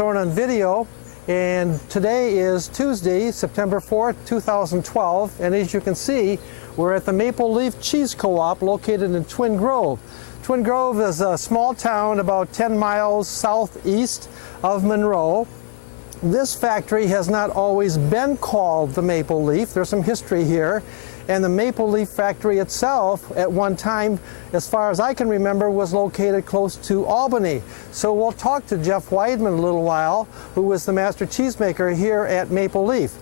Thorne on video, and today is Tuesday, September 4th, 2012, and as you can see, we're at the Maple Leaf Cheese Co-op located in Twin Grove. Twin Grove is a small town about 10 miles southeast of Monroe. This factory has not always been called the Maple Leaf. There's some history here. And the Maple Leaf factory itself, at one time, as far as I can remember, was located close to Albany. So we'll talk to Jeff Wideman a little while, who was the master cheesemaker here at Maple Leaf.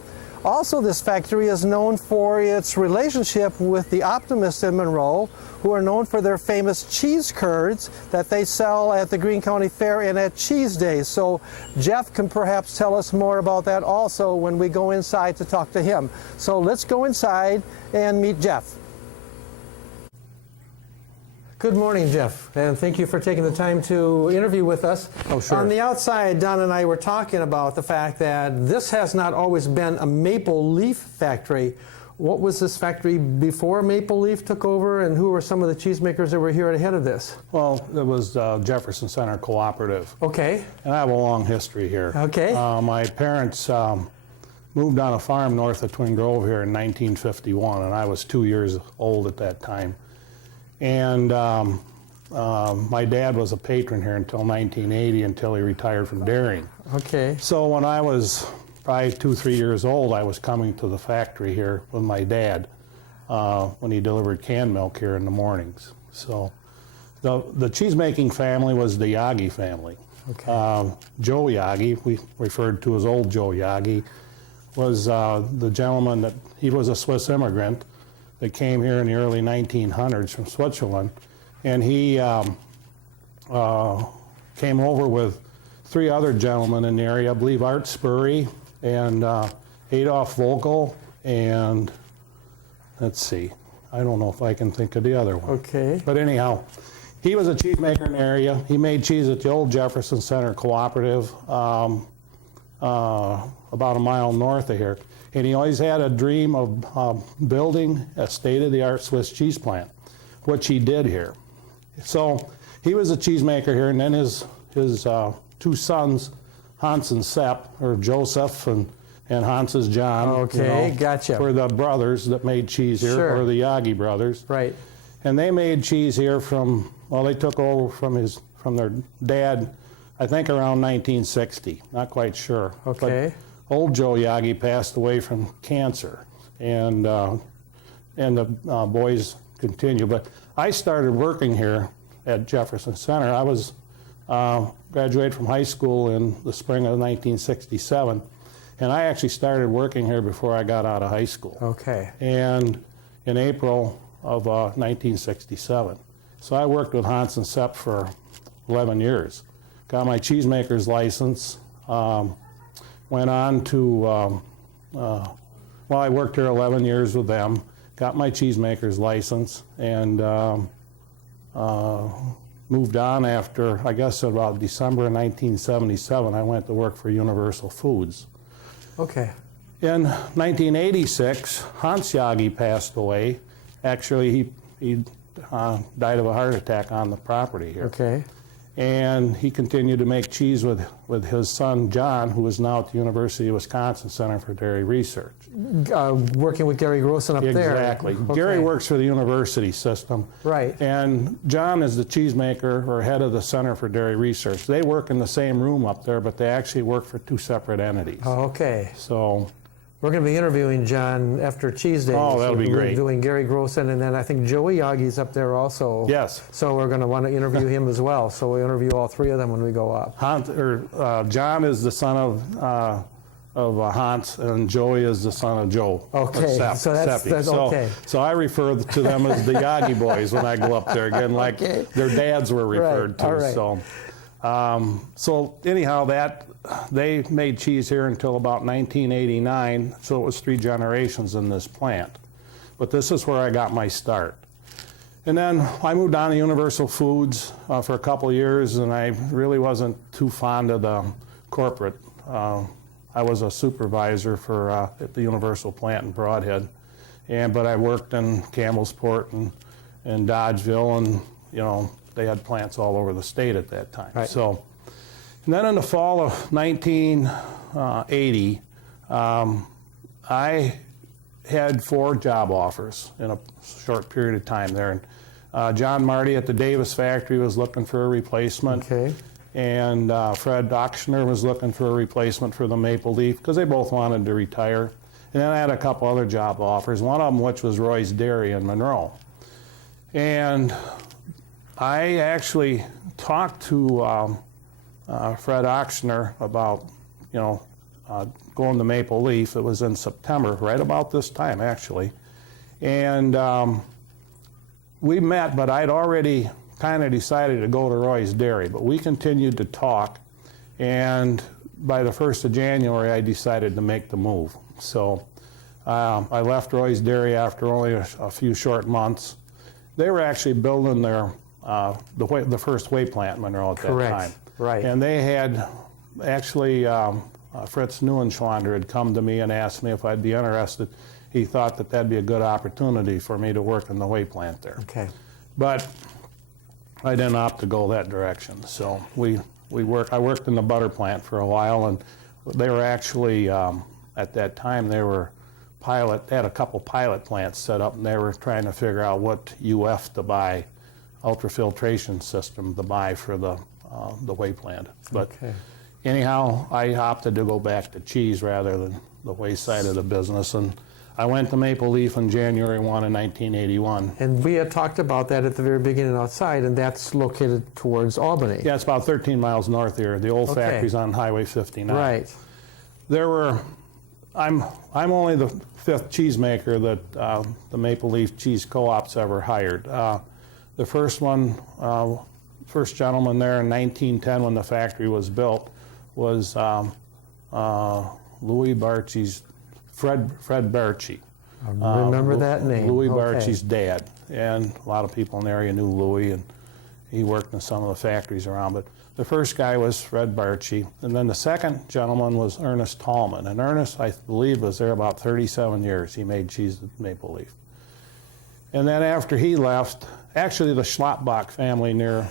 Also, this factory is known for its relationship with the Optimists in Monroe, who are known for their famous cheese curds that they sell at the Greene County Fair and at Cheese Days. So Jeff can perhaps tell us more about that also when we go inside to talk to him. So let's go inside and meet Jeff. Good morning, Jeff, and thank you for taking the time to interview with us. Oh, sure. On the outside, Don and I were talking about the fact that this has not always been a Maple Leaf factory. What was this factory before Maple Leaf took over, and who were some of the cheesemakers that were here ahead of this? Well, it was Jefferson Center Cooperative. Okay. And I have a long history here. Okay. My parents moved on a farm north of Twin Grove here in 1951, and I was 2 years old at that time. And my dad was a patron here until 1980, until he retired from dairying. Okay. So when I was probably 2 or 3 years old, I was coming to the factory here with my dad when he delivered canned milk here in the mornings. So the cheesemaking family was the Yagi family. Okay. Joe Yagi, we referred to as Old Joe Yagi, was the gentleman that, he was a Swiss immigrant that came here in the early 1900s from Switzerland, and he came over with 3 other gentlemen in the area, I believe Art Spurry and Adolf Vogel, and let's see, I don't know if I can think of the other one. Okay. But anyhow, he was a cheesemaker in the area. He made cheese at the old Jefferson Center Cooperative, about a mile north of here. And he always had a dream of building a state-of-the-art Swiss cheese plant, which he did here. So he was a cheesemaker here, and then his 2 sons, Hans and Sepp, or Joseph and Hans's John. Okay, you know, gotcha. were the brothers that made cheese here, Sure. or the Yagi brothers. Right. And they made cheese here from, well, they took over from their dad, I think around 1960, not quite sure. Okay. But Old Joe Yagi passed away from cancer, and the boys continue. But I started working here at Jefferson Center. I was graduated from high school in the spring of 1967, and I actually started working here before I got out of high school. Okay. And in April of 1967. So I worked with Hans and Sepp for 11 years. Got my cheesemaker's license. Went on to, well, I worked here 11 years with them, got my cheesemaker's license, and moved on after, I guess about December of 1977, I went to work for Universal Foods. Okay. In 1986, Hans Yagi passed away. Actually, he died of a heart attack on the property here. Okay. And he continued to make cheese with his son, John, who is now at the University of Wisconsin Center for Dairy Research. Working with Gary Grossen up there. Exactly. Okay. Gary works for the university system. Right. And John is the cheesemaker or head of the Center for Dairy Research. They work in the same room up there, but they actually work for 2 separate entities. Oh, okay. So we're going to be interviewing John after Cheese Days. Oh, that'll be great. We're doing Gary Grossen, and then I think Joey Yagi's up there also. Yes. So we're going to want to interview him as well. So we'll interview all 3 of them when we go up. John is the son of Hans, and Joey is the son of Joe. Okay, so that's okay. So I refer to them as the Yagi boys when I go up there again, like their dads were referred to. All right. So anyhow, they made cheese here until about 1989, so it was 3 generations in this plant. But this is where I got my start. And then I moved on to Universal Foods for a couple of years, and I really wasn't too fond of the corporate. I was a supervisor for at the Universal plant in Broadhead, but I worked in Campbellsport and Dodgeville, and they had plants all over the state at that time. Right. So And then in the fall of 1980, I had 4 job offers in a short period of time there. And John Marty at the Davis factory was looking for a replacement. Okay. And Fred Ochsner was looking for a replacement for the Maple Leaf because they both wanted to retire. And then I had a couple other job offers, one of them which was Roy's Dairy in Monroe. And I actually talked to Fred Ochsner about, going to Maple Leaf. It was in September, right about this time actually. And we met, but I'd already kind of decided to go to Roy's Dairy, but we continued to talk, and by the 1st of January I decided to make the move. So I left Roy's Dairy after only a few short months. They were actually building their the first whey plant in Monroe at that Correct. time. Right. And they had actually Fritz Neuenschwander had come to me and asked me if I'd be interested. He thought that that'd be a good opportunity for me to work in the whey plant there. Okay. But I didn't opt to go that direction. So I worked in the butter plant for a while, and they were actually at that time they had a couple pilot plants set up, and they were trying to figure out what UF to buy, ultrafiltration system to buy for the whey plant. But Okay. anyhow, I opted to go back to cheese rather than the whey side of the business, and I went to Maple Leaf on January 1 in 1981. And we had talked about that at the very beginning outside, and that's located towards Albany. Yeah, it's about 13 miles north here. The old factory's on Highway 59. Right. I'm only the 5th cheesemaker that the Maple Leaf Cheese Co-op's ever hired. The first gentleman there in 1910 when the factory was built was Louis Barchi's Fred Barchi. I remember that name. Louis Okay. Barchi's dad, and a lot of people in the area knew Louis, and he worked in some of the factories around. But the first guy was Fred Barchi, and then the second gentleman was Ernest Tallman. And Ernest, I believe, was there about 37 years. He made cheese at Maple Leaf. And then after he left, actually the Schlappbach family near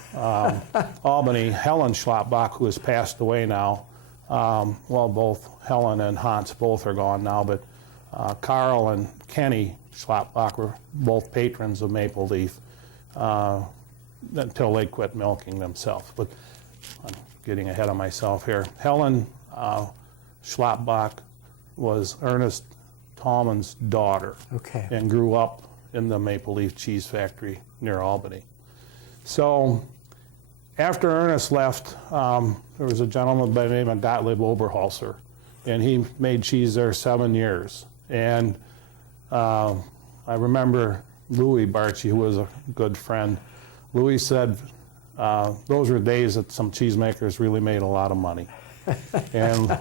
Albany, Helen Schlappbach, who has passed away now, both Helen and Hans both are gone now, but Carl and Kenny Schlappbach were both patrons of Maple Leaf until they quit milking themselves. But I'm getting ahead of myself here. Helen Schlappbach was Ernest Tallman's daughter. Okay. And grew up in the Maple Leaf cheese factory near Albany. So after Ernest left, there was a gentleman by the name of Gottlieb Oberholzer, and he made cheese there 7 years. And I remember Louis Barchi, who was a good friend. Louis said those were days that some cheesemakers really made a lot of money. And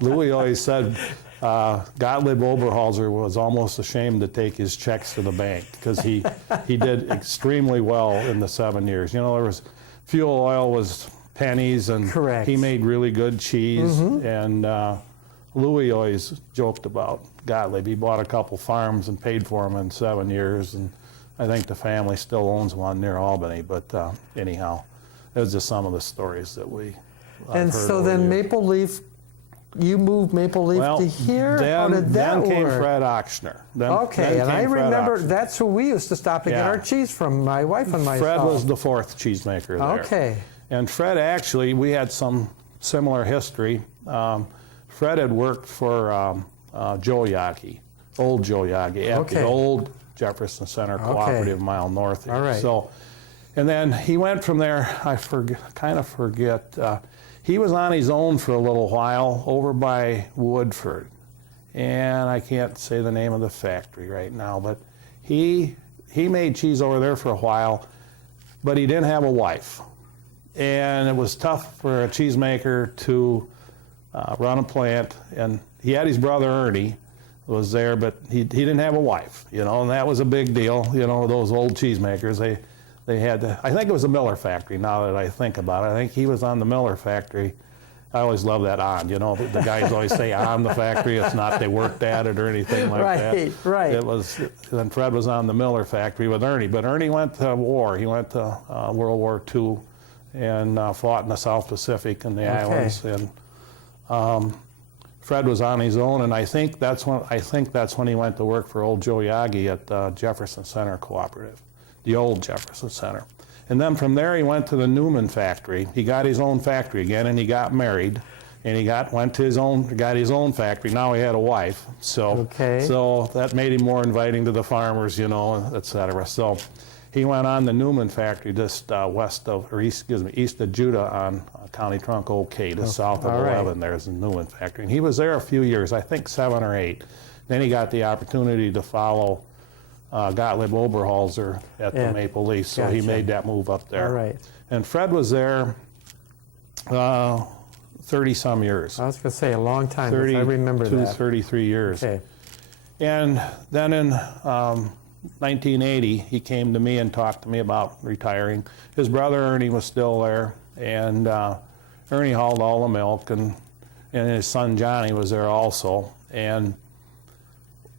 Louis always said Gottlieb Oberholzer was almost ashamed to take his checks to the bank because he did extremely well in the 7 years. There was fuel oil was pennies, and Correct. he made really good cheese. And Louis always joked about Gottlieb. He bought a couple farms and paid for them in 7 years, and I think the family still owns one near Albany. But anyhow, those are just some of the stories that I've And heard so over then the years. Maple Leaf, you moved Maple Leaf to here? How did that then came work? Fred Ochsner. Okay, and I came Fred remember Ochsner. that's who we used to stop to get Yeah. our cheese from, my wife and myself. Fred was the 4th cheesemaker there. Okay. And Fred actually, we had some similar history. Fred had worked for Joe Yagi, old Joe Yagi, at Okay. the old Jefferson Center Cooperative a mile north here. All right. So, and then he went from there, I kind of forget, he was on his own for a little while over by Woodford. And I can't say the name of the factory right now, but he made cheese over there for a while, but he didn't have a wife. And it was tough for a cheesemaker to run a plant. And he had his brother Ernie was there, but he didn't have a wife, and that was a big deal. Those old cheesemakers, they had to, I think it was a Miller factory now that I think about it. I think he was on the Miller factory. I always love that on, the guys always say on the factory. It's not they worked at it or anything like that. Right. It was, then Fred was on the Miller factory with Ernie, but Ernie went to war. He went to World War II, and fought in the South Pacific and the islands. And Fred was on his own, and I think that's when he went to work for old Joe Yagi at Jefferson Center Cooperative, the old Jefferson Center. And then from there he went to the Newman factory. He got his own factory again, and he got married, and he got his own factory. Now he had a wife, so that made him more inviting to the farmers, you know, etc. So he went on the Newman factory just east of Judah on County Trunk OK, just south of 11. There's the Newman factory, and he was there a few years, I think 7 or 8. Then he got the opportunity to follow Gottlieb Oberholzer at the Maple Leaf, so he made that move up there. All right. And Fred was there 30-some years. I was going to say a long time. I remember that. 33 years. Okay. And then in 1980, he came to me and talked to me about retiring. His brother Ernie was still there, and Ernie hauled all the milk, and his son Johnny was there also. And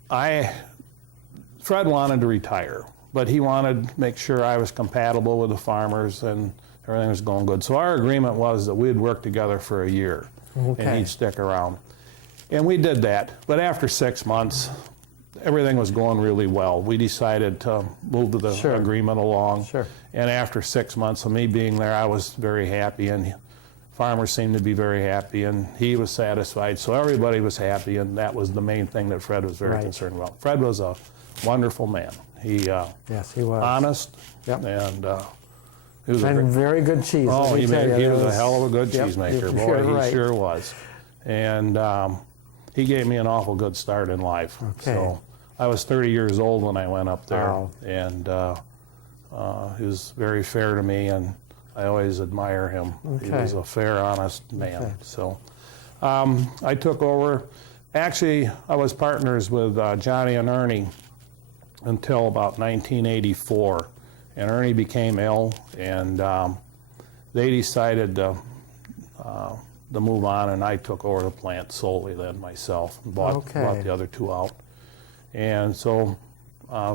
Fred wanted to retire, but he wanted to make sure I was compatible with the farmers and everything was going good. So our agreement was that we'd work together for a year, and he'd stick around. And we did that, but after 6 months, everything was going really well. We decided to move the agreement along. And after 6 months of me being there, I was very happy, and farmers seemed to be very happy, and he was satisfied. So everybody was happy, and that was the main thing that Fred was very concerned about. Fred was a wonderful man. Yes, he was honest, and he was very good cheese. Oh, he was a hell of a good cheesemaker. Boy, he sure was. And he gave me an awful good start in life. So I was 30 years old when I went up there, and he was very fair to me, and I always admire him. He was a fair, honest man. So I took over. Actually, I was partners with Johnny and Ernie until about 1984, and Ernie became ill, and they decided to move on, and I took over the plant solely then myself, and bought the other two out. And so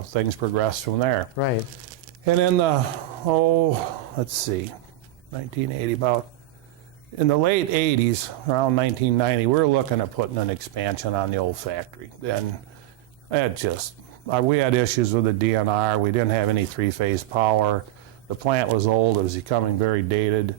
things progressed from there. Right. And in the, let's see, 1980, about in the late 80s, around 1990, we were looking at putting an expansion on the old factory. And we had issues with the DNR. We didn't have any three-phase power. The plant was old. It was becoming very dated.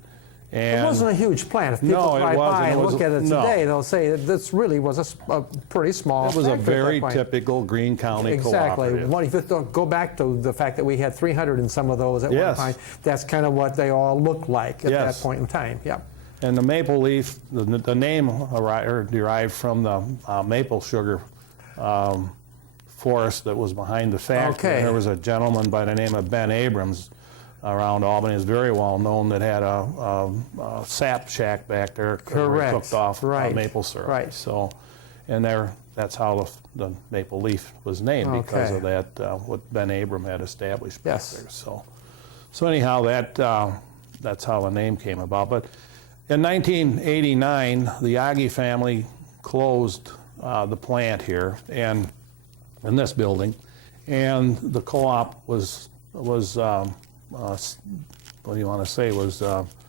And it wasn't a huge plant. If people drive by and look at it today, they'll say that this really was a pretty small factory. It was a very point. Typical Greene County cooperative. Exactly. If you go back to the fact that we had 300 in some of those at one time, that's kind of what they all looked like at that point in time. Yeah. And the maple leaf, the name derived from the maple sugar forest that was behind the factory. And there was a gentleman by the name of Ben Abrams around Albany, is very well known, that had a sap shack back there cooked off maple syrup. So, and that's how the maple leaf was named, because of that, what Ben Abrams had established back there. So anyhow, that's how the name came about. But in 1989, the Yagi family closed the plant here and in this building, and the co-op was what do you want to say, was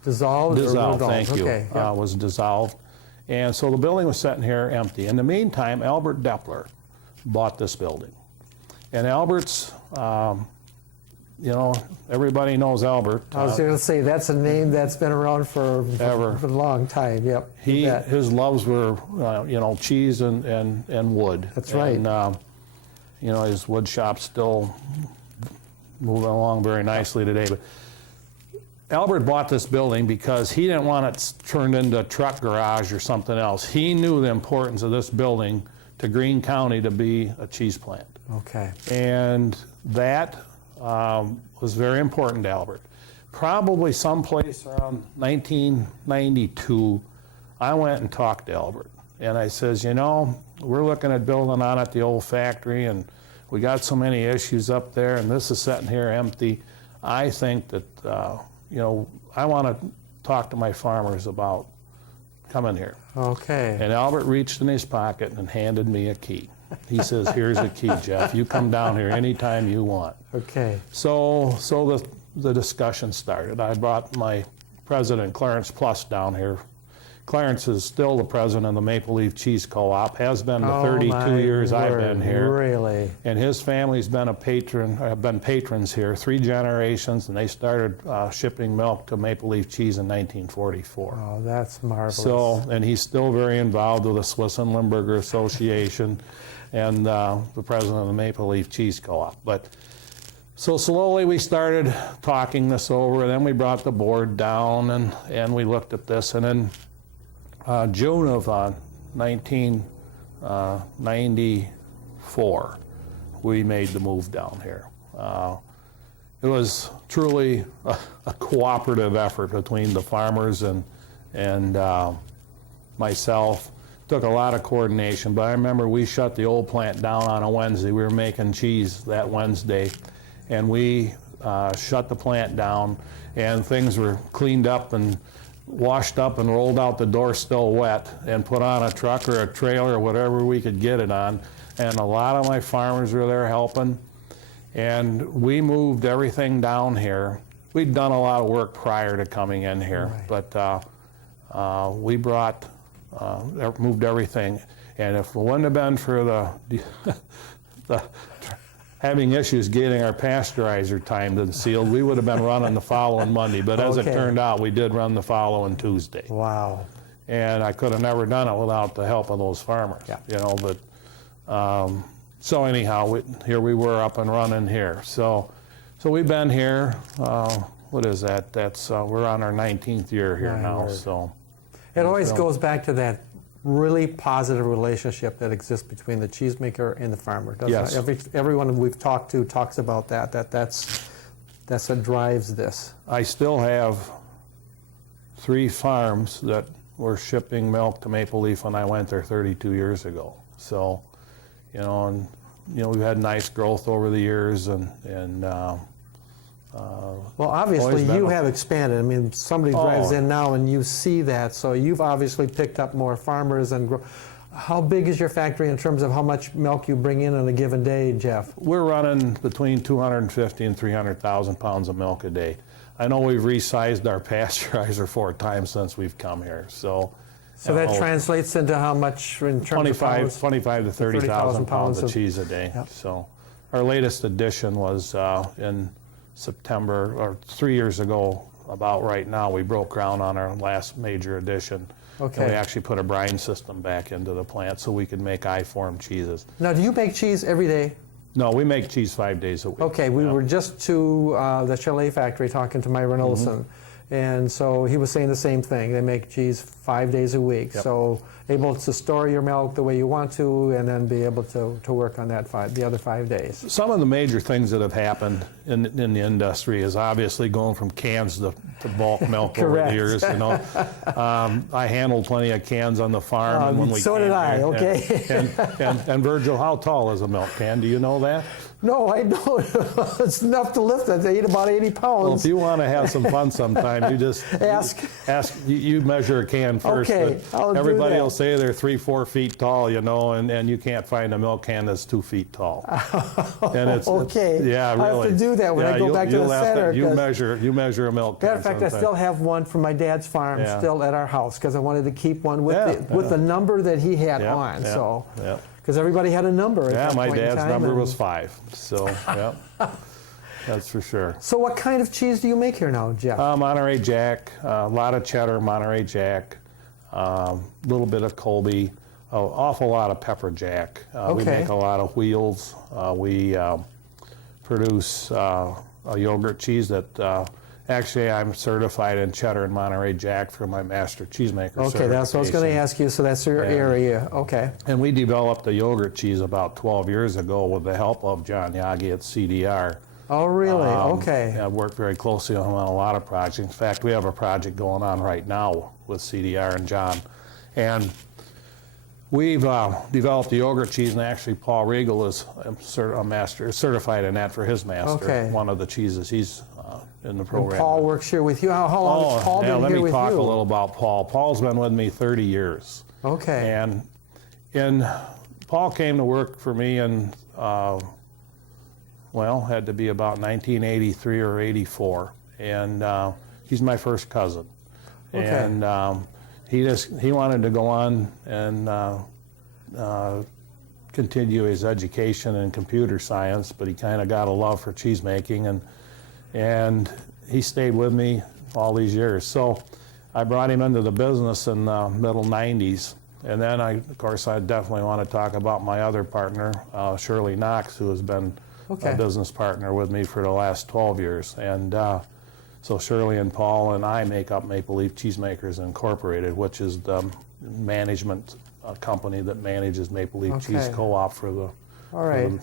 dissolved. Thank you. Was dissolved, and so the building was sitting here empty. In the meantime, Albert Deppler bought this building, and Albert's, everybody knows Albert. I was going to say that's a name that's been around for a long time. Yep. His loves were cheese and wood. That's right. And his wood shop's still moving along very nicely today. But Albert bought this building because he didn't want it turned into a truck garage or something else. He knew the importance of this building to Greene County to be a cheese plant. And that was very important to Albert. Probably someplace around 1992, I went and talked to Albert. And I says, we're looking at building on at the old factory, and we got so many issues up there, and this is sitting here empty. I think that, I want to talk to my farmers about coming here. And Albert reached in his pocket and handed me a key. He says, here's a key, Jeff. You come down here anytime you want. So the discussion started. I brought my President Clarence Plus down here. Clarence is still the president of the Maple Leaf Cheese Co-op, has been the 32 years I've been here. Really? And his family's been a patron, been patrons here 3 generations, and they started shipping milk to Maple Leaf Cheese in 1944. Oh, that's marvelous. So, and he's still very involved with the Swiss and Limburger Association and the president of the Maple Leaf Cheese Co-op. But so slowly we started talking this over, and then we brought the board down and we looked at this, and then June of 1994, we made the move down here. It was truly a cooperative effort between the farmers and myself. Took a lot of coordination, but I remember we shut the old plant down on a Wednesday. We were making cheese that Wednesday, and we shut the plant down, and things were cleaned up and washed up and rolled out the door still wet and put on a truck or a trailer or whatever we could get it on. And a lot of my farmers were there helping. And we moved everything down here. We'd done a lot of work prior to coming in here, right. but we brought, moved everything. And if it wouldn't have been for the having issues getting our pasteurizer timed and sealed, we would have been running the following Monday. But as it turned out, we did run the following Tuesday. Wow. And I could have never done it without the help of those farmers. Yeah. You know, but so anyhow, here we were up and running here. So we've been here. What is that? That's we're on our 19th year here now. So it always goes back to that really positive relationship that exists between the cheesemaker and the farmer, doesn't Yes. it? Everyone we've talked to talks about that's what drives this. I still have 3 farms that were shipping milk to Maple Leaf when I went there 32 years ago. So, you know, and you know, we've had nice growth over the years, and well, obviously you have expanded. I mean, somebody drives in now and you see that, so you've obviously picked up more farmers and how big is your factory in terms of how much milk you bring in on a given day, Jeff? We're running between 250 and 300,000 pounds of milk a day. I know we've resized our pasteurizer 4 times since we've come here, so that translates into how much in terms of pounds? 25 to 30,000 pounds of cheese a day. Yep. So our latest addition was in September, or 3 years ago, about right now, we broke ground on our last major addition. Okay. And we actually put a brine system back into the plant so we could make I-form cheeses. Now, do you make cheese every day? No, we make cheese 5 days a week. Okay, we were just to the Chalet factory talking to Myron Olson, and so he was saying the same thing. They make cheese 5 days a week, so able to store your milk the way you want to, and then be able to work on that the other 5 days. Some of the major things that have happened in the industry is obviously going from cans to bulk milk over the years. You know, I handled plenty of cans on the farm, and when we so did I. Okay. And Virgil, how tall is a milk can? Do you know that? No, I don't. It's enough to lift it. They eat about 80 pounds. Well, if you want to have some fun sometime, you just ask. You measure a can first. Okay, I'll everybody do that. will say they're 3-4 feet tall, you know, and you can't find a milk can that's 2 feet tall. And it's yeah, really. I have to do that when I go back to the center. You measure a milk can. Matter of fact, sometime. I still have one from my dad's farm still at our house because I wanted to keep one with with the number that he had on. So. Yeah. Because everybody had a number at that my point in dad's time, number was 5. So, yeah, that's for sure. So what kind of cheese do you make here now, Jeff? Monterey Jack, a lot of cheddar, Monterey Jack, a little bit of Colby, an awful lot of pepper jack. We make a lot of wheels. We produce a yogurt cheese that actually I'm certified in cheddar and Monterey Jack for my master cheesemaker certification. Okay, that's what I was going to ask you. So that's your area. Okay. And we developed a yogurt cheese about 12 years ago with the help of John Yagi at CDR. Oh, really? Okay. I've worked very closely with him on a lot of projects. In fact, we have a project going on right now with CDR and John. And we've developed the yogurt cheese, and actually Paul Riegel is certified in that for his master, one of the cheeses. He's in the program. And Paul works here with you. How long has Paul been here with you? Let me talk a little about Paul. Paul's been with me 30 years. Okay. And Paul came to work for me in, had to be about 1983 or 84. And he's my first cousin. Okay. And he wanted to go on and continue his education in computer science, but he kind of got a love for cheesemaking, and he stayed with me all these years. So I brought him into the business in the middle 90s. And then, of course, I definitely want to talk about my other partner, Shirley Knox, who has been a business partner with me for the last 12 years. And so Shirley and Paul and I make up Maple Leaf Cheesemakers Incorporated, which is the management company that manages Maple Leaf Cheese Co-op for the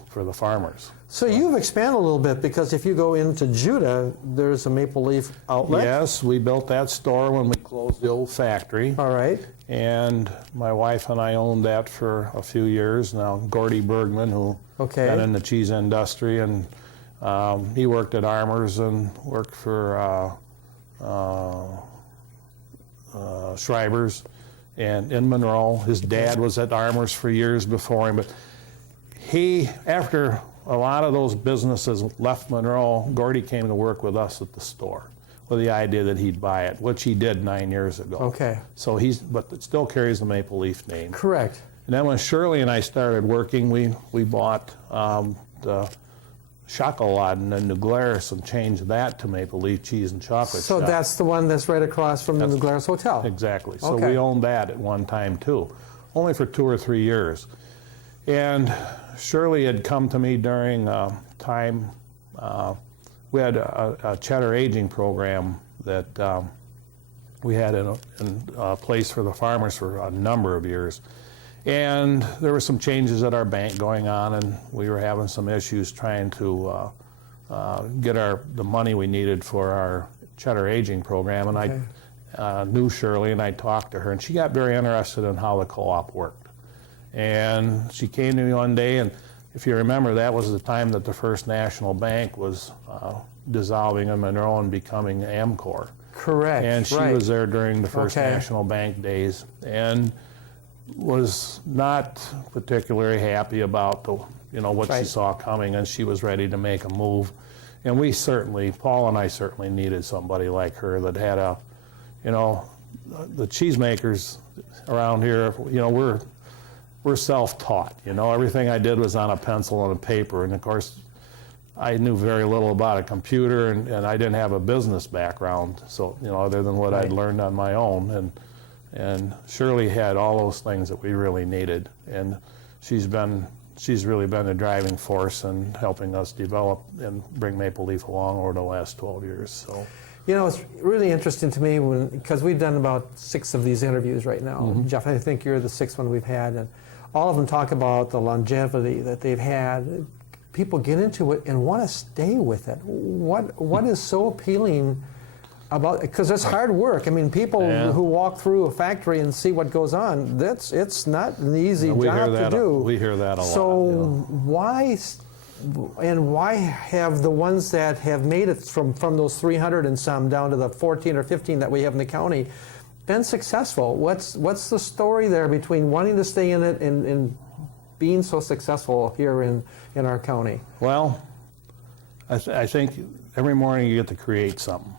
for the farmers. So you've expanded a little bit, because if you go into Judah, there's a Maple Leaf outlet. Yes, we built that store when we closed the old factory. All right. And my wife and I owned that for a few years. Now, Gordy Bergman, who got in the cheese industry, and he worked at Armour's and worked for Schreiber's and in Monroe. His dad was at Armour's for years before him, but after a lot of those businesses left Monroe, Gordy came to work with us at the store with the idea that he'd buy it, which he did 9 years ago. Okay. So but it still carries the Maple Leaf name. Correct. And then when Shirley and I started working, we bought the Schokoladen in New Glarus and changed that to Maple Leaf Cheese and Chocolate So Shop. that's the one that's right across from the New Glarus Hotel. Exactly. So we owned that at one time too, only for 2 or 3 years. And Shirley had come to me during time, we had a cheddar aging program that we had in a place for the farmers for a number of years. And there were some changes at our bank going on, and we were having some issues trying to get the money we needed for our cheddar aging program. And I knew Shirley, and I talked to her, and she got very interested in how the co-op worked. And she came to me one day, and if you remember, that was the time that the First National Bank was dissolving in Monroe and becoming Amcor. Correct. And she was there during the First National Bank days, and was not particularly happy about what she saw coming, and she was ready to make a move. And Paul and I certainly needed somebody like her that had the cheesemakers around here, we're self-taught. Everything I did was on a pencil and a paper, and of course I knew very little about a computer, and I didn't have a business background, so other than what I'd learned on my own. And Shirley had all those things that we really needed, and she's really been the driving force in helping us develop and bring Maple Leaf along over the last 12 years. So. It's really interesting to me because we've done about 6 of these interviews right now. Jeff, I think you're the 6th one we've had, and all of them talk about the longevity that they've had. People get into it and want to stay with it. What is so appealing about, because it's hard work. I mean, people who walk through a factory and see what goes on, it's not an easy job to do. We hear that a lot. So why have the ones that have made it from those 300 and some down to the 14 or 15 that we have in the county been successful? What's the story there between wanting to stay in it and being so successful here in our county? Well, I think every morning you get to create something.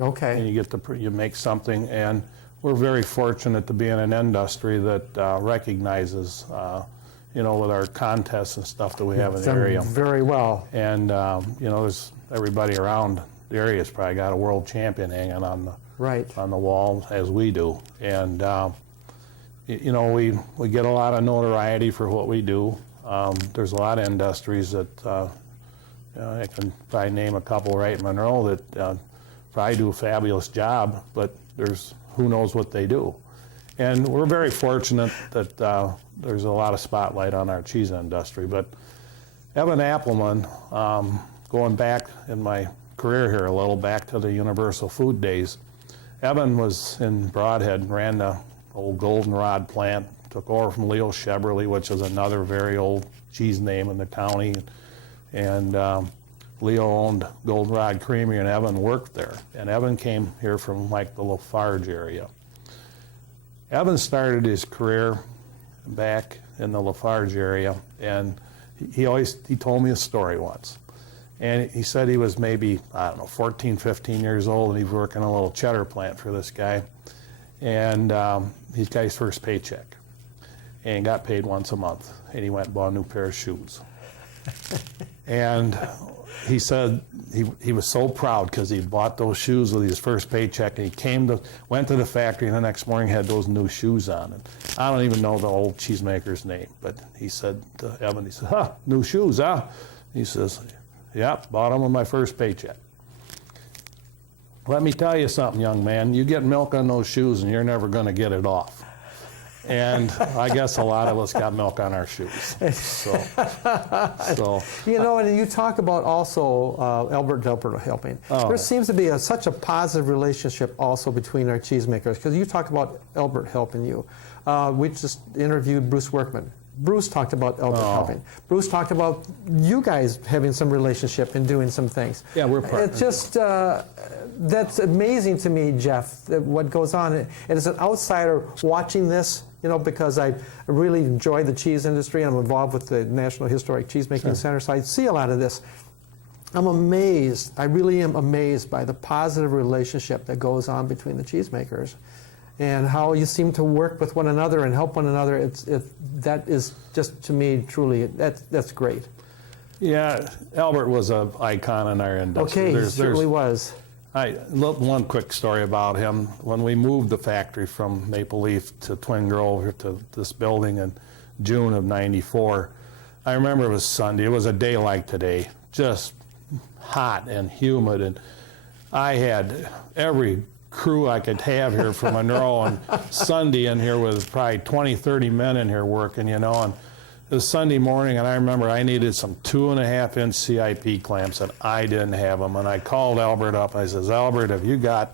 Okay. And you make something, and we're very fortunate to be in an industry that recognizes with our contests and stuff that we have in the area. Very well. And, there's everybody around the area has probably got a world champion hanging on the wall, as we do. And, we get a lot of notoriety for what we do. There's a lot of industries that, I can probably name a couple right in Monroe that probably do a fabulous job, but there's who knows what they do. And we're very fortunate that there's a lot of spotlight on our cheese industry. But Evan Appleman, going back in my career here a little, back to the Universal Food days, Evan was in Broadhead, ran the old Goldenrod plant, took over from Leo Sheberly, which is another very old cheese name in the county. And Leo owned Goldenrod Creamery, and Evan worked there. And Evan came here from like the Lafarge area. Evan started his career back in the Lafarge area, and he told me a story once. And he said he was maybe, I don't know, 14, 15 years old, and he was working a little cheddar plant for this guy. And he got his first paycheck and got paid once a month. And he went and bought a new pair of shoes. And he said he was so proud because he bought those shoes with his first paycheck, and he went to the factory, and the next morning had those new shoes on. And I don't even know the old cheesemaker's name, but he said to Evan, he said, "Huh, new shoes, huh?" He says, "Yep, bought them with my first paycheck." Let me tell you something, young man. You get milk on those shoes, and you're never going to get it off. And I guess a lot of us got milk on our shoes. So. You know, and you talk about also Albert helping. Oh. There seems to be such a positive relationship also between our cheesemakers, because you talk about Albert helping you. We just interviewed Bruce Workman. Bruce talked about Albert helping. Bruce talked about you guys having some relationship and doing some things. Yeah, we're partners. It's just, that's amazing to me, Jeff, what goes on. And as an outsider watching this, you know, because I really enjoy the cheese industry, and I'm involved with the National Historic Cheesemaking Center, so I see a lot of this. I'm amazed, I really am amazed by the positive relationship that goes on between the cheesemakers and how you seem to work with one another and help one another. That is just, to me, truly, that's great. Yeah, Albert was an icon in our industry. Okay, he certainly was. One quick story about him. When we moved the factory from Maple Leaf to Twin Grove to this building in June of '94, I remember it was Sunday. It was a day like today, just hot and humid, and I had every crew I could have here from Monroe, and Sunday in here with probably 20, 30 men in here working, you know, and it was Sunday morning, and I remember I needed some 2.5-inch CIP clamps, and I didn't have them. And I called Albert up, and I says, "Albert, have you got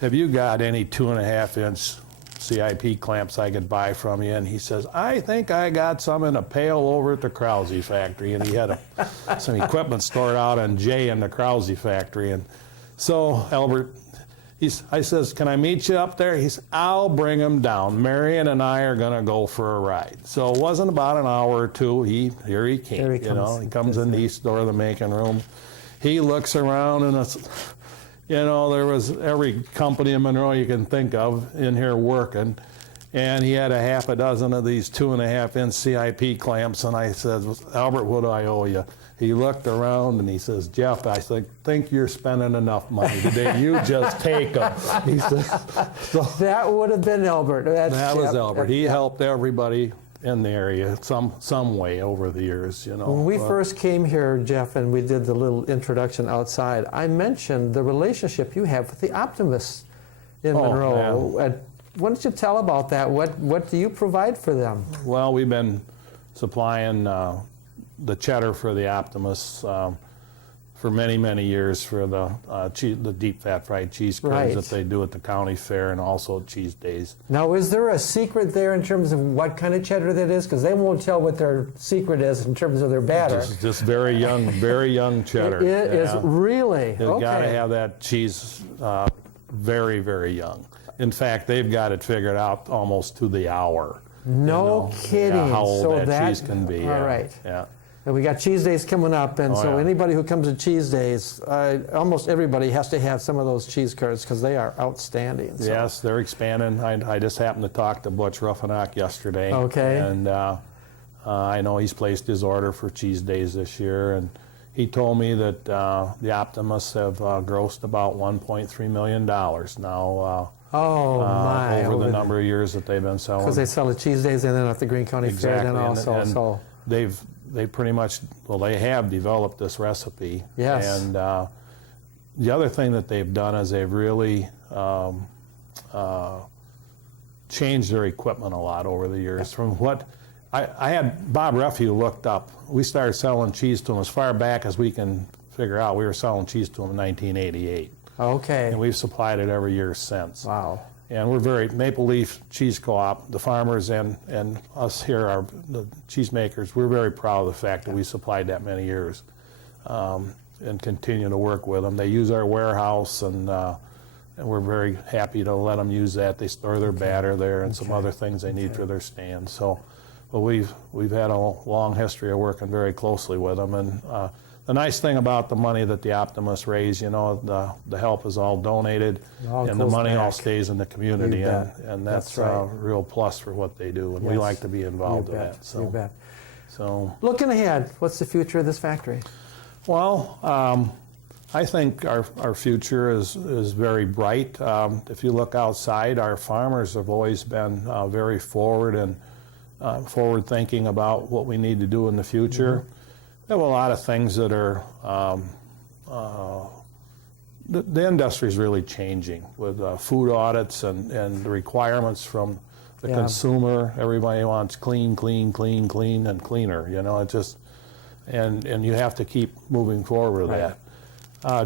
any 2.5-inch CIP clamps I could buy from you?" And he says, "I think I got some in a pail over at the Krause factory." And he had some equipment stored out on J in the Krause factory. And so Albert, I says, "Can I meet you up there?" He said, "I'll bring him down. Marion and I are going to go for a ride." So it wasn't about an hour or two. Here he came. Here he comes. You know, he comes in the east door of the making room. He looks around, and it's, you know, there was every company in Monroe you can think of in here working. And he had a half a dozen of these 2.5-inch CIP clamps. And I said, "Albert, what do I owe you?" He looked around and he says, "Jeff, I think you're spending enough money today. You just take them." He said, so That would have been Albert. that was Albert. He helped everybody in the area some way over the years, you know. When we first came here, Jeff, and we did the little introduction outside, I mentioned the relationship you have with the optimists in Monroe. Yeah. What did you tell about that? What do you provide for them? Well, we've been supplying the cheddar for the Optimists for many, many years for the deep fat fried cheese curds that they do at the county fair and also cheese days. Now, is there a secret there in terms of what kind of cheddar that is? Because they won't tell what their secret is in terms of their batter. Just very young cheddar. It is really? They've got to have that cheese very, very young. In fact, they've got it figured out almost to the hour. No kidding. Yeah, how old so that cheese can be. All right. Yeah. And we got cheese days coming up, and so anybody who comes to cheese days, almost everybody has to have some of those cheese curds because they are outstanding. So. Yes, they're expanding. I just happened to talk to Butch Ruffinack yesterday. Okay. And I know he's placed his order for cheese days this year, and he told me that the Optimists have grossed about $1.3 million now. Over the number of years that they've been selling. Because they sell at cheese days and then at the Greene County Fair then also. And they pretty much, they have developed this recipe. Yes. And the other thing that they've done is they've really changed their equipment a lot over the years. From what I had Bob Ruffy looked up. We started selling cheese to him as far back as we can figure out. We were selling cheese to him in 1988. Okay. And we've supplied it every year since. Wow. And we're Maple Leaf Cheese Co-op, the farmers and us here, the cheesemakers, we're very proud of the fact that we supplied that many years and continue to work with them. They use our warehouse, and we're very happy to let them use that. They store their batter there and some other things they need for their stand. So, but we've had a long history of working very closely with them. And the nice thing about the money that the optimists raise, you know, the help is all donated, and the money all stays in the community, and that's right. a real plus for what they do, and we like to be involved in that. So, you bet. So, looking ahead, what's the future of this factory? well, I think our future is very bright. If you look outside, our farmers have always been very forward and forward thinking about what we need to do in the future. We have a lot of things that are, the industry is really changing with food audits and the requirements from the consumer. Everybody wants clean, clean, clean, clean, and cleaner. You know, it just, and you have to keep moving forward with that.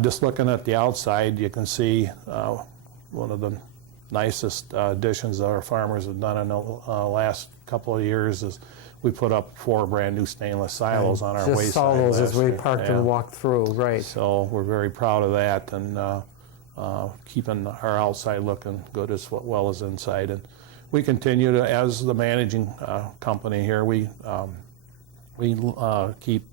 Just looking at the outside, you can see one of the nicest additions that our farmers have done in the last couple of years is we put up 4 brand new stainless silos on our wayside. Just saw those as we parked year. and walked through, right. So we're very proud of that, and keeping our outside looking good as well as inside. And we continue to, as the managing company here, we keep,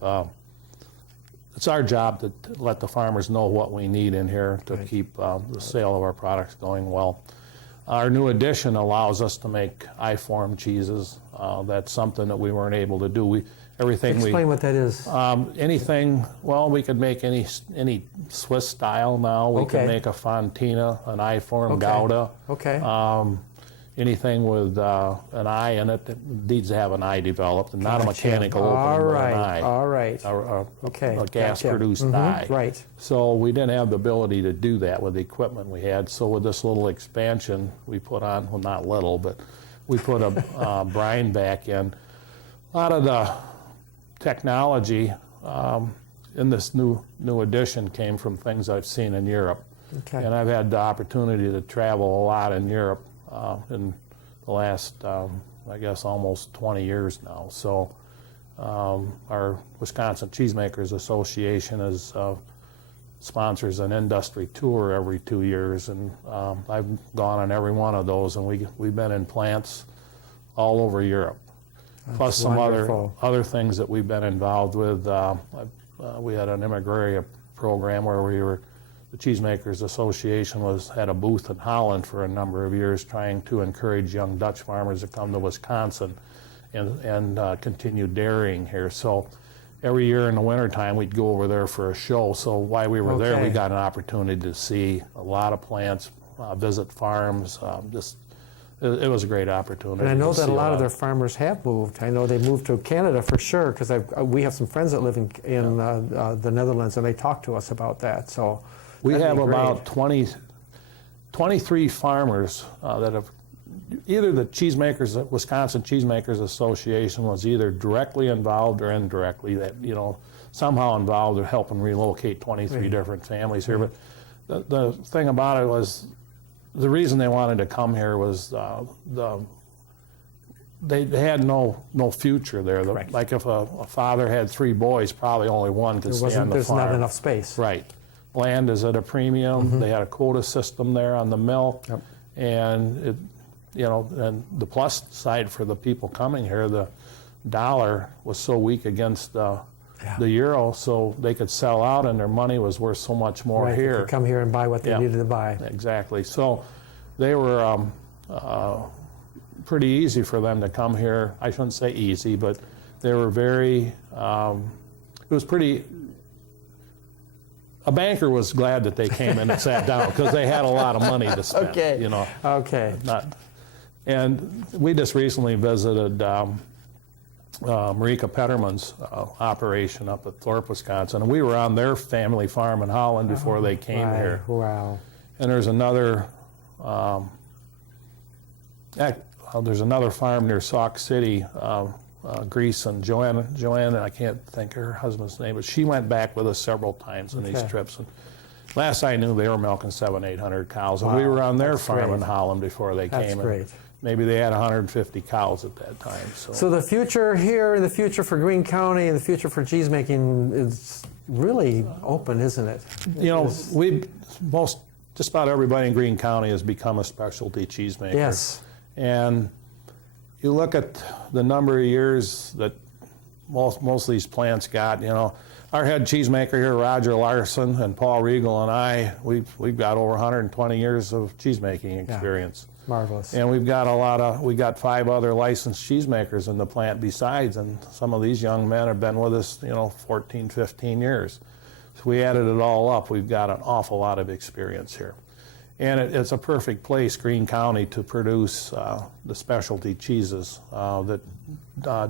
it's our job to let the farmers know what we need in here to keep the sale of our products going well. Our new addition allows us to make I-form cheeses. That's something that we weren't able to do. Explain what that is. Anything, well, we could make any Swiss style now. We can make a fontina, an I-form Gouda. Anything with an eye in it that needs to have an eye developed, and not a mechanical opening, but an eye. All right. A gas-produced eye. Right. So we didn't have the ability to do that with the equipment we had. So with this little expansion, we put on, well, not little, but we put a brine back in. A lot of the technology in this new addition came from things I've seen in Europe. And I've had the opportunity to travel a lot in Europe in the last, I guess, almost 20 years now. So our Wisconsin Cheesemakers Association sponsors an industry tour every 2 years, and I've gone on every one of those, and we've been in plants all over Europe. Plus some other things that we've been involved with. We had an Immigraria program where the Cheesemakers Association had a booth in Holland for a number of years, trying to encourage young Dutch farmers to come to Wisconsin and continue dairying here. So every year in the wintertime, we'd go over there for a show. So while we were there, we got an opportunity to see a lot of plants, visit farms. It was a great opportunity. And I know that a lot of their farmers have moved. I know they moved to Canada for sure, because we have some friends that live in the Netherlands, and they talk to us about that. So we have about 23 farmers that have either the Wisconsin Cheesemakers Association was either directly involved or indirectly, that, you know, somehow involved in helping relocate 23 different families here. But the thing about it was, the reason they wanted to come here was they had no future there. Like if a father had 3 boys, probably only one could stay on the farm. There's not enough space. Right. Land is at a premium. They had a quota system there on the milk, and it, you know, and the plus side for the people coming here, the dollar was so weak against the euro, so they could sell out, and their money was worth so much more here. They could come here and buy what they needed to buy. Exactly. So they were pretty easy for them to come here. I shouldn't say easy, but they were very. It was pretty. A banker was glad that they came in and sat down, because they had a lot of money to spend. You know. And we just recently visited Marika Petterman's operation up at Thorpe, Wisconsin, and we were on their family farm in Holland before they came here. Wow. And there's another farm near Sauk City, Greece, and Joanne, I can't think of her husband's name, but she went back with us several times on these trips. And last I knew, they were milking 700-800 cows, and we were on their farm in Holland before they came. That's great. Maybe they had 150 cows at that time. So the future here, and the future for Greene County, and the future for cheesemaking is really open, isn't it? You know, just about everybody in Greene County has become a specialty cheesemaker. Yes. And you look at the number of years that most of these plants got. Our head cheesemaker here, Roger Larson, and Paul Riegel and I, we've got over 120 years of cheesemaking experience. Yeah, marvelous. And we got 5 other licensed cheesemakers in the plant besides, and some of these young men have been with us, 14, 15 years. So we added it all up. We've got an awful lot of experience here. And it's a perfect place, Greene County, to produce the specialty cheeses that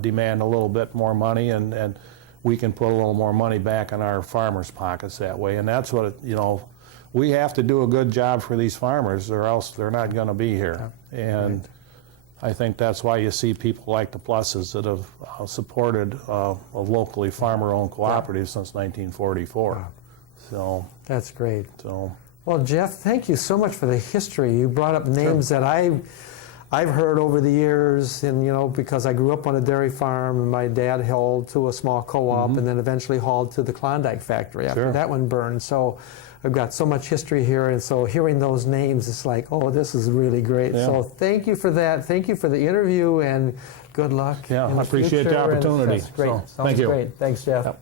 demand a little bit more money, and we can put a little more money back in our farmers' pockets that way. And that's what, we have to do a good job for these farmers, or else they're not going to be here. And I think that's why you see people like the Pluses that have supported a locally farmer-owned cooperative since 1944. Wow. So that's great. So. Well, Jeff, thank you so much for the history. You brought up names that I've heard over the years, and because I grew up on a dairy farm, and my dad hauled to a small co-op, and then eventually hauled to the Klondike factory after that one burned. So I've got so much history here, and so hearing those names, it's like, oh, this is really great. Yeah. So thank you for that. Thank you for the interview, and good luck. Yeah, I appreciate the opportunity. That's great. So, thank you. Great. Thanks, Jeff. Yep.